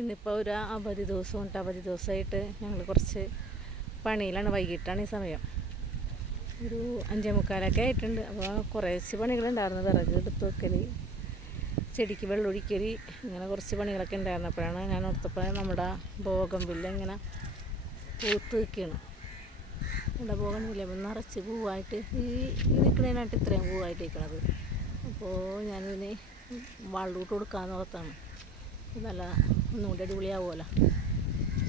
ഇന്നിപ്പോൾ ഒരു അവധി ദിവസമുണ്ട്. അവധി ദിവസമായിട്ട് ഞങ്ങൾ കുറച്ച് പണിയിലാണ്. വൈകിട്ടാണ് ഈ സമയം, ഒരു 5:45 ആയിട്ടുണ്ട്. അപ്പോൾ കുറച്ച് പണികളുണ്ടായിരുന്നു. വിറക് എടുത്ത് വെക്കൽ, ചെടിക്ക് വെള്ളമൊഴിക്കൽ, ഇങ്ങനെ കുറച്ച് പണികളൊക്കെ ഉണ്ടായിരുന്നപ്പോഴാണ് ഞാൻ ഓർത്തപ്പോൾ നമ്മുടെ ബോഗൺവില്ല ഇങ്ങനെ പൂത്ത് നിൽക്കുകയാണ്. ഇവിടെ ബോഗൺവില്ല നിറച്ച് പൂവായിട്ട് ഈ നിൽക്കുന്നതിനായിട്ട് ഇത്രയും പൂവായിട്ട് നിൽക്കണത്. അപ്പോൾ ഞാനിതിന് വെള്ളമിട്ട് കൊടുക്കാമെന്ന് ഓർത്താണ്. നല്ല ഒന്നുകൂടി അടിപൊളിയാവുമല്ലോ.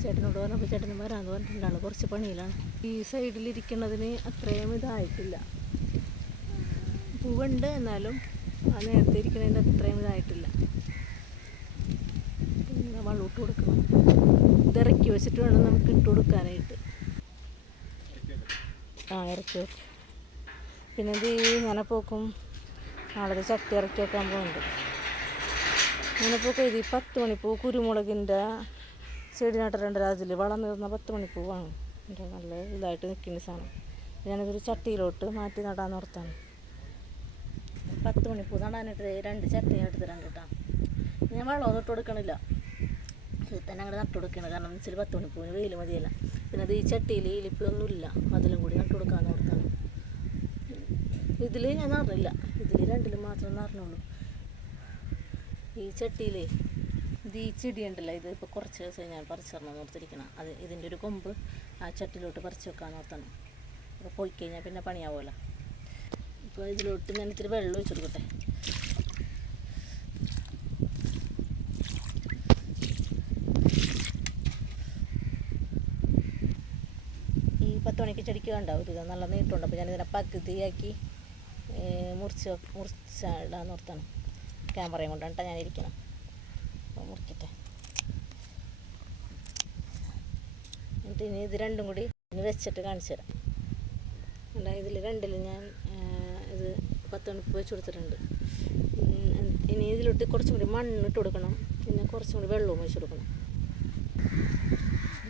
ചേട്ടനോട് പറഞ്ഞപ്പോൾ ചേട്ടനും വരാമെന്ന് പറഞ്ഞിട്ടുണ്ടാണ്. കുറച്ച് പണിയിലാണ്. ഈ സൈഡിലിരിക്കുന്നതിന് അത്രയും ഇതായിട്ടില്ല, പൂവുണ്ട്, എന്നാലും ആ നേരത്തെ ഇരിക്കുന്നതിൻ്റെ അത്രയും ഇതായിട്ടില്ല. ഇങ്ങനെ വെള്ളമിട്ട് കൊടുക്കണം. ഇതിറക്കി വെച്ചിട്ട് വേണം നമുക്ക് ഇട്ട് കൊടുക്കാനായിട്ട്. ഇറക്കി വെക്കും. പിന്നെ ഇത് ഇങ്ങനെപ്പോക്കും നാളെ ചട്ടി ഇറക്കി വെക്കാൻ പോകുന്നുണ്ട്. ഇങ്ങനെപ്പോക്കും ഇത് 10 മണിപ്പൂ കുരുമുളകിൻ്റെ ചെടി നട്ടിട്ടുണ്ട്. അതിൽ വളർന്നു വരുന്ന 10 മണിപ്പൂവാണ്. നല്ല ഇതായിട്ട് നിൽക്കുന്ന സാധനം. ഞാനിതൊരു ചട്ടിയിലോട്ട് മാറ്റി നടാൻ ഓർത്താണ്. 10 മണിപ്പൂ നടാനായിട്ട് 2 ചട്ടി എടുത്തിട്ടുണ്ട് കേട്ടോ. ഞാൻ വെള്ളമൊന്നും ഇട്ട് കൊടുക്കണില്ല, ഇത് തന്നെ അങ്ങോട്ട് നട്ടു കൊടുക്കണം. കാരണം എന്ന് വെച്ചാൽ 10 മണിപ്പൂവിന് വെയിൽ മതിയല്ല. പിന്നെ അത് ഈ ചട്ടിയിൽ ഇലിപ്പൊന്നുമില്ല, അതിലും കൂടി നട്ടു കൊടുക്കാമെന്ന് ഓർത്താണ്. ഇതിൽ ഞാൻ നറില്ല, ഇതിൽ 2 മാത്രം നറിഞ്ഞുള്ളൂ. ഈ ചട്ടിയിൽ ഇത് ഈ ചെടി ഉണ്ടല്ലോ, ഇത് ഇപ്പോൾ കുറച്ച് ദിവസം ഞാൻ പറിച്ചിടണം ഓർത്തിരിക്കണം. അത് ഇതിൻ്റെ ഒരു കൊമ്പ് ആ ചട്ടിയിലോട്ട് പറിച്ച് വെക്കാമെന്ന് ഓർത്താണ്. അപ്പോൾ പോയി കഴിഞ്ഞാൽ പിന്നെ പണിയാവുമല്ലോ. ഇപ്പോൾ ഇതിലോട്ട് ഞാൻ ഇത്തിരി വെള്ളം ഒഴിച്ചു കൊടുക്കട്ടെ. ഈ 10 മണിക്ക് ചെടിക്ക് കണ്ടാവും ഒരു നല്ല നീട്ടുണ്ട്. അപ്പോൾ ഞാനിതിനെ പകുതിയാക്കി മുറിച്ചിടാൻ ഓർത്താണ്. ക്യാമറയും കൊണ്ടാണ് ഞാനിരിക്കണം. അപ്പോൾ മുറിക്കട്ടെ. എന്നിട്ട് ഇനി ഇത് രണ്ടും കൂടി ഇനി വെച്ചിട്ട് കാണിച്ചു തരാം. ഇതിൽ 2 ഞാൻ ഇത് 10 മണിപ്പൂ വെച്ച് കൊടുത്തിട്ടുണ്ട്. ഇനി ഇതിലോട്ട് കുറച്ചും കൂടി മണ്ണിട്ട് കൊടുക്കണം. പിന്നെ കുറച്ചും കൂടി വെള്ളവും ഒഴിച്ച് കൊടുക്കണം.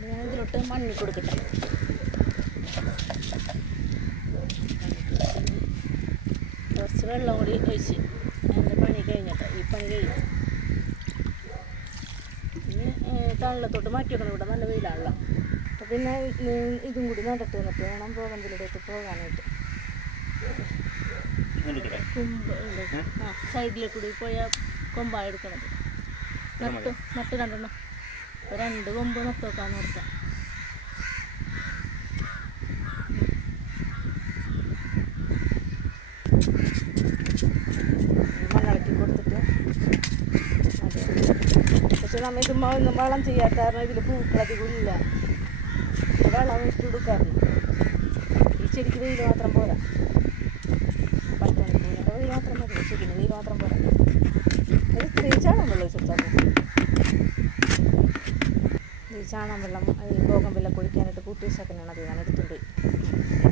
ഞാൻ ഇതിലോട്ട് മണ്ണിട്ട് കൊടുക്കട്ടെ. കുറച്ച് വെള്ളം കൂടി ഒഴിച്ച് എൻ്റെ പണി കഴിഞ്ഞിട്ട് ഈ പണി കഴിഞ്ഞു. ഇനി തള്ളത്തോട്ട് മാറ്റി വെക്കണം. ഇവിടെ നല്ല വെയിലാണല്ലോ. അപ്പോൾ പിന്നെ ഇതും കൂടി നട്ടിട്ട് വന്നിട്ട് വേണം ബോഗൺവില്ലയിലേക്ക് പോകാനായിട്ട്. സൈഡിലെ കൂടി പോയ കൊമ്പാണ് എടുക്കണത്. നട്ട് 2 അപ്പോൾ 2 കൊമ്പ് നട്ട് വെക്കാമെന്ന് ഓർത്താം. മണ്ണിളക്കി കൊടുത്തിട്ട് അതെ. പക്ഷെ നമ്മൾ ഇത് ഒന്നും വളം ചെയ്യാത്ത കാരണം ഇതിൽ പൂക്കളധികം ഇല്ല. വെള്ളം ഇട്ട് കൊടുക്കാറില്ല. ഈ ചെടിക്ക് വെയിൽ മാത്രം പോരാ. 10 മണിക്കൂറിൻ്റെ വെയിൽ മാത്രം മതി. ചെടിന് വെയിൽ മാത്രം പോരാ. അത് ഇത്രയും ചാണകം വെള്ളം ഒഴിച്ചെടുത്താൽ ഈ ചാണകം വെള്ളം ഈ ബോഗൺവില്ല കുഴിക്കാനായിട്ട് കൂട്ടി വെച്ചേക്കനെയാണ്. അത് ഞാൻ എടുത്തുണ്ട്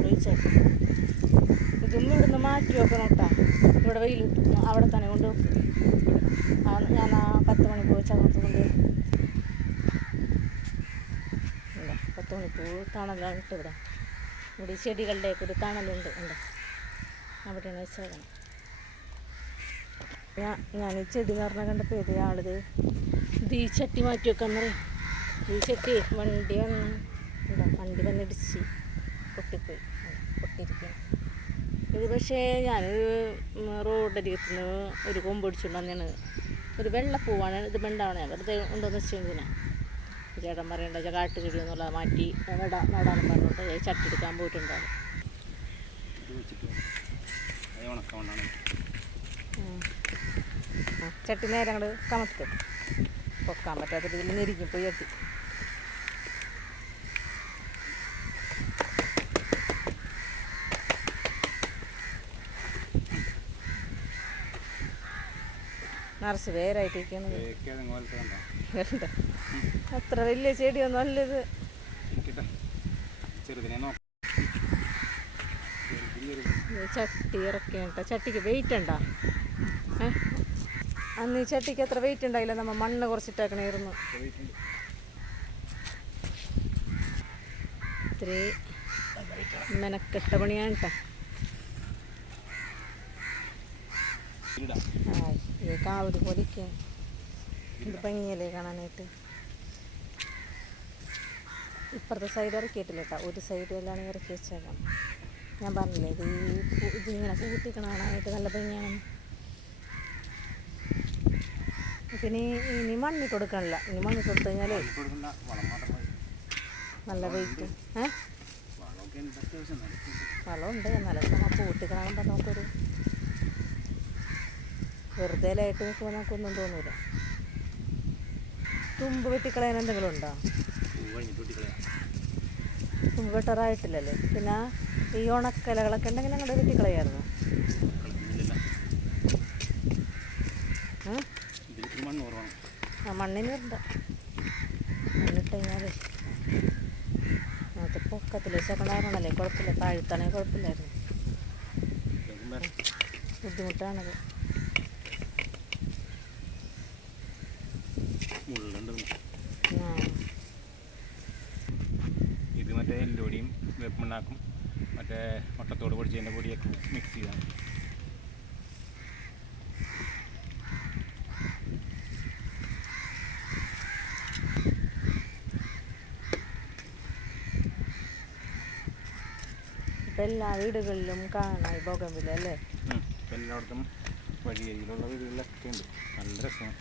ഒഴിച്ചേക്കും. ഇതൊന്നും ഇവിടുന്ന് മാറ്റി വെക്കണം കേട്ടോ. ഇവിടെ വെയിൽ അവിടെ തന്നെ കൊണ്ട് ഞാൻ ആ 10 മണിപ്പൂ വെച്ചകത്ത് കൊണ്ട് 10 മണിപ്പൂ തണലാണ് ഇട്ട് ഇവിടെ ഈ ചെടികളുടെയൊക്കെ ഒരു തണലുണ്ട് ഉണ്ട്. അവിടെയാണ് വെച്ചേക്കണം. ഞാൻ ഈ ചെടി എന്ന് പറഞ്ഞാൽ കണ്ടപ്പോൾ ഏത് ആളിത് ഇത് ഈ ചട്ടി മാറ്റി വെക്കാന്ന് പറയും. ഈ ചട്ടി വണ്ടി വന്നിടിച്ച് പൊട്ടിപ്പോയി, പൊട്ടിയിരിക്കുകയാണ്. ഇത് പക്ഷേ ഞാൻ റോഡരികത്തിൽ നിന്ന് ഒരു കൊമ്പ് പിടിച്ചുകൊണ്ട് വന്നതാണ്. ഒരു വെള്ളപ്പൂവാണ് ഇത് ഉണ്ടാവണേ. വെറുതെ ഉണ്ടോയെന്ന് വെച്ചാൽ ചേട്ടൻ പറയണ്ട കാട്ടു ചെടി എന്നുള്ളത് മാറ്റി നടാനും പറഞ്ഞിട്ട് ചട്ടി എടുക്കാൻ പോയിട്ടുണ്ടാവും. ചട്ടി നേരെ അങ്ങോട്ട് കമത്ത് പൊക്കാൻ പറ്റാത്ത രീതിയിൽ നെരിക്കും പോയി എത്തി. നിറച്ച് വേരായിട്ടിരിക്കുന്നു. അത്ര വലിയ ചെടിയൊന്നും അല്ലത്. ചട്ടി ഇറക്കിയിട്ട ചട്ടിക്ക് വെയിറ്റ് ഉണ്ടോ? അന്ന് ഈ ചട്ടിക്ക് അത്ര വെയിറ്റ് ഉണ്ടായില്ല. നമ്മൾ മണ്ണ് കുറച്ചിട്ടേക്കണായിരുന്നു. ഇത്തിരി മെനക്കെട്ട പണിയാണ് കേട്ടോ. കാവല് പൊലിക്കാൻ ഇത് ഭംഗിയല്ലേ കാണാനായിട്ട്. ഇപ്പുറത്തെ സൈഡ് ഇറക്കിയിട്ടില്ല കേട്ടോ, ഒരു സൈഡ് എല്ലാം ഇറക്കി വെച്ചേക്കാം. ഞാൻ പറഞ്ഞില്ലേ ഇതിങ്ങനെ കൂട്ടിക്കണം കാണാനായിട്ട് നല്ല ഭംഗിയാണ്. പിന്നെ ഇനി മണ്ണിട്ട് കൊടുക്കാനില്ല, ഇനി മണ്ണിട്ട് കൊടുത്തു കഴിഞ്ഞാൽ നല്ല വെയിറ്റ് വളമുണ്ട്. എന്നാലും നമ്മൾ പൂട്ടിക്കണമെങ്കിൽ നമുക്കൊരു വെറുതെ ലൈറ്റ് നിൽക്കുമ്പോൾ നമുക്കൊന്നും തോന്നില്ല. തുമ്പ് വെട്ടിക്കളയാൻ എന്തെങ്കിലും ഉണ്ടോ? തുമ്പ് വെട്ടറായിട്ടില്ലല്ലേ. പിന്നെ ഈ ഉണക്കലകളൊക്കെ ഉണ്ടെങ്കിൽ ഞങ്ങളുടെ വെട്ടിക്കളയായിരുന്നു. മണ്ണിന് വരണ്ട, മണ്ണിട്ട് കഴിഞ്ഞാൽ അത് പൊക്കത്തിൽ വെച്ചേക്കണ്ടായിരുന്നല്ലേ, കുഴപ്പമില്ല. താഴ്ത്താണെങ്കിൽ കുഴപ്പമില്ലായിരുന്നു. ബുദ്ധിമുട്ടാണത്. ഇത് മറ്റേ എല്ലോടിയും വേപ്പിണ്ണാക്കും മറ്റേ മുട്ടത്തോട് പൊടിച്ചതിൻ്റെ പൊടിയൊക്കെ മിക്സ് ചെയ്താണ്. ഇപ്പം എല്ലാ വീടുകളിലും കാണാം ബോഗൺവില്ല അല്ലേ. എല്ലായിടത്തും വഴിയരിയിലുള്ള വീടുകളിലൊക്കെ ഉണ്ട്. നല്ല രസമാണ്.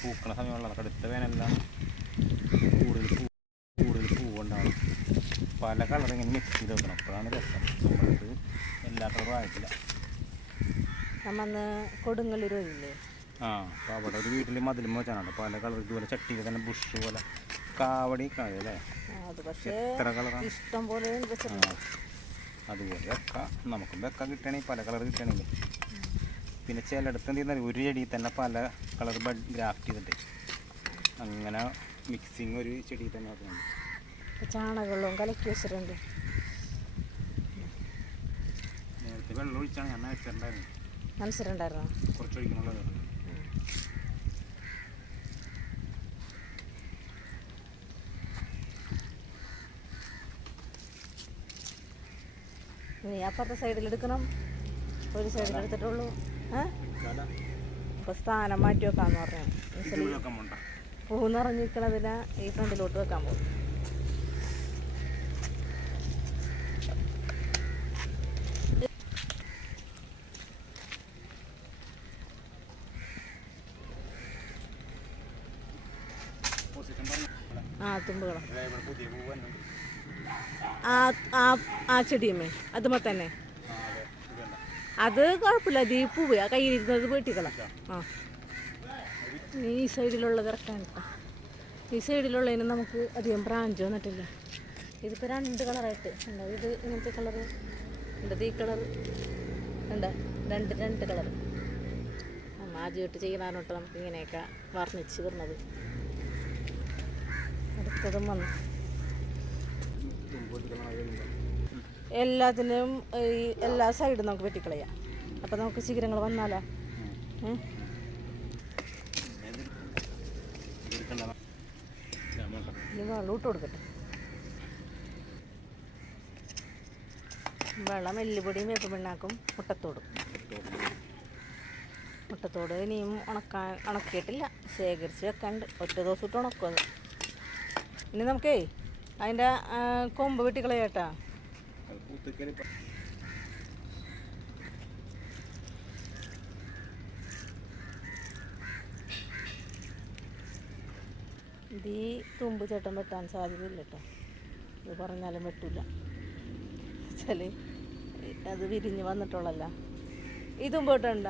പൂക്കണ സമയമുള്ള കടുത്ത വേനെല്ലാം കൂടുതൽ പൂവുണ്ടാവും. പല കളർ ഇങ്ങനെ മിക്സ് ചെയ്ത് വെക്കണം, അപ്പോഴാണ് രസം. നമ്മൾക്ക് എല്ലാ കളറും ആയിട്ടില്ല. നമ്മന്ന് കൊടുങ്ങല്ലൂർ വഴിയില്ലേ, അപ്പോൾ അവിടെ ഒരു വീട്ടിൽ മതിലും വെച്ചാണ് പല കളർ ഇതുപോലെ ചട്ടിയിൽ തന്നെ ബുഷ് പോലെ കാവടി അല്ലേ. അത് പക്ഷേ എത്ര കളറാണ് ഇഷ്ടം പോലെ. അതുപോലെ വെക്കാം, നമുക്കും വെക്കാൻ കിട്ടുകയാണെങ്കിൽ പല കളർ കിട്ടുകയാണെങ്കിൽ. പിന്നെ ചിലയിടത്ത് എന്ത് ചെയ്യുന്നത് ഒരു ചെടിയിൽ തന്നെ പല കളർ ബഡ് ഗ്രാഫ്റ്റ് ചെയ്തിട്ട് അങ്ങനെ മിക്സിങ് ഒരു ചെടിയിൽ തന്നെ ആക്കുന്നുണ്ട്. ചാണകവും കലക്കി വെച്ചിട്ടുണ്ട്. നേരത്തെ വെള്ളം ഒഴിച്ചാണ് ഞാൻ നനച്ചിട്ടുണ്ടായിരുന്നു. മനസ്സിലുണ്ടായിരുന്നോ? കുറച്ച് ഒഴിക്കണുള്ളത്. നീ അപ്പുറത്തെ സൈഡിലെടുക്കണം, ഒരു സൈഡിലെടുത്തിട്ടുള്ളൂ. അപ്പോൾ സ്ഥാനം മാറ്റി വെക്കാമെന്ന് പറഞ്ഞു. പൂ നിറഞ്ഞിരിക്കണതിന് ഈ ഫ്രണ്ടിലോട്ട് വെക്കാൻ പോകും. തുമ്പുകളോ ആ ചെടിയമ്മേ അതുമ്പോൾ തന്നെ അത് കുഴപ്പമില്ല. അത് ഈ പൂവ് ആ കയ്യിലിരുന്നത് വീട്ടിക്കളാം. ഈ സൈഡിലുള്ളത് ഇറക്കാൻ കേട്ടോ. ഈ സൈഡിലുള്ളതിന് നമുക്ക് അധികം ബ്രാഞ്ച് വന്നിട്ടില്ല. ഇതിപ്പോൾ 2 കളറായിട്ട് ഉണ്ട്. ഇത് ഇങ്ങനത്തെ കളറ് ഉണ്ട്, ഈ കളർ ഉണ്ട്, രണ്ട് കളർ. ആദ്യമായിട്ട് ചെയ്യണോട്ട് നമുക്ക് ഇങ്ങനെയൊക്കെ വർണ്ണിച്ച് വരുന്നത്. അടുത്തതും വന്നു. എല്ലാത്തിനും ഈ എല്ലാ സൈഡും നമുക്ക് വെട്ടിക്കളയാം. അപ്പം നമുക്ക് ശിഖരങ്ങൾ വന്നാലോ. ഇനി വെള്ളം ഇട്ട് കൊടുക്കട്ടെ. വെള്ളം എല്ലുപൊടിയും വേപ്പിണ്ണാക്കും മുട്ടത്തോട് ഇനിയും ഉണക്കിയിട്ടില്ല, ശേഖരിച്ച് വെക്കാണ്ട്. ഒറ്റ ദിവസം ഇട്ട് ഉണക്കും. ഇനി നമുക്കേ അതിൻ്റെ കൊമ്പ് വെട്ടിക്കളയാട്ടാ. ഇത് ഈ തുമ്പ് ചേട്ടൻ വെട്ടാൻ സാധ്യതയില്ല കേട്ടോ. ഇത് പറഞ്ഞാലും വെട്ടില്ല, വെച്ചാൽ അത് വിരിഞ്ഞ് വന്നിട്ടുള്ളല്ല. ഈ തുമ്പ് വെട്ടണ്ട.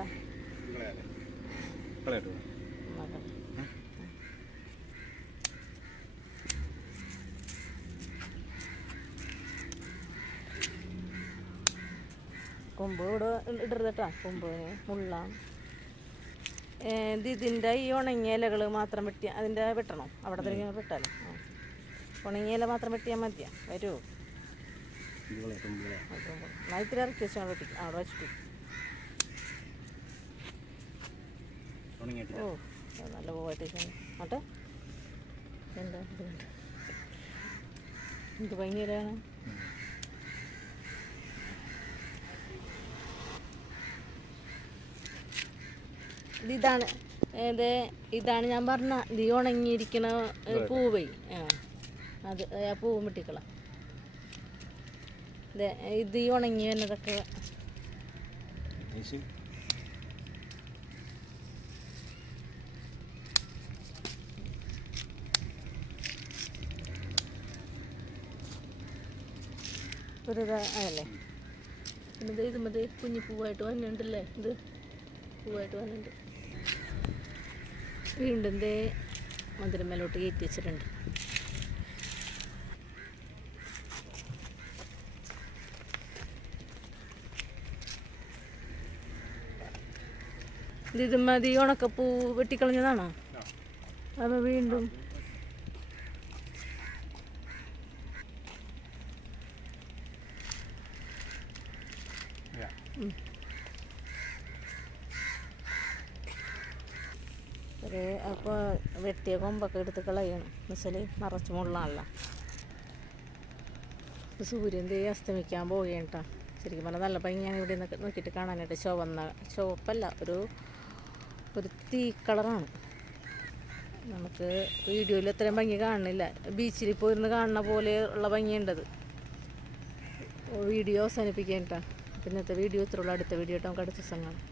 കൊമ്പ് ഇവിടെ ഇടരുത് കേട്ടോ, കൊമ്പിന് മുള്ളാം. ഇതിൻ്റെ ഈ ഉണങ്ങിയ ഇലകൾ മാത്രം വെട്ടിയാൽ അതിൻ്റെ വെട്ടണം. അവിടെ തന്നെ വെട്ടാലോ. ഉണങ്ങിയ ഇല മാത്രം വെട്ടിയാൽ മതിയാ. വരുമോ? ഇത്തിരി ഇറക്കി വെച്ചാൽ വെട്ടിക്കും. അവിടെ വെച്ചിട്ട് ഓ നല്ല പോവായിട്ട് ആട്ടെ. എന്താ എനിക്ക് ഭയങ്കരമാണ്. ഇതാണ് ഞാൻ പറഞ്ഞ ഈ ഉണങ്ങിയിരിക്കണ പൂവേ. അത് ആ പൂവും വെട്ടിക്കളാം. ഇത് ഈ ഉണങ്ങി വരുന്നതൊക്കെ ഒരു അതല്ലേ. പിന്നെ ഇത് മതി കുഞ്ഞി പൂവായിട്ട് വന്നിട്ടുണ്ടല്ലേ. ഇത് പൂവായിട്ട് വന്നിട്ടുണ്ട്. വീണ്ടും മധുരമേലോട്ട് കയറ്റി വെച്ചിട്ടുണ്ട്. ഇത് മതി ഉണക്കപ്പൂ വെട്ടിക്കളഞ്ഞതാണോ? അപ്പോൾ വീണ്ടും അപ്പോൾ വെട്ടിയ കൊമ്പൊക്കെ എടുത്ത് കളയണം. എന്നുവെച്ചാൽ നിറച്ച് മുള്ളാണല്ലോ. ഇപ്പോൾ സൂര്യൻ അസ്തമിക്കാൻ പോവുകയാണ് കേട്ടോ. ശരിക്കും പറഞ്ഞാൽ നല്ല ഭംഗിയാണ് ഇവിടെ നിന്നൊക്കെ നോക്കിയിട്ട് കാണാനായിട്ട്. ചുവപ്പല്ല, ഒരു തീ കളറാണ്. നമുക്ക് വീഡിയോയിൽ അത്രയും ഭംഗി കാണുന്നില്ല. ബീച്ചിൽ പോയിരുന്ന് കാണുന്ന പോലെ ഉള്ള ഭംഗിയുണ്ടത്. വീഡിയോ അവസാനിപ്പിക്കാൻ കേട്ടോ. ഇന്നത്തെ വീഡിയോ ഇത്രയുള്ള. അടുത്ത വീഡിയോ ആയിട്ട് നമുക്ക് അടുത്ത ദിവസം കാണാം.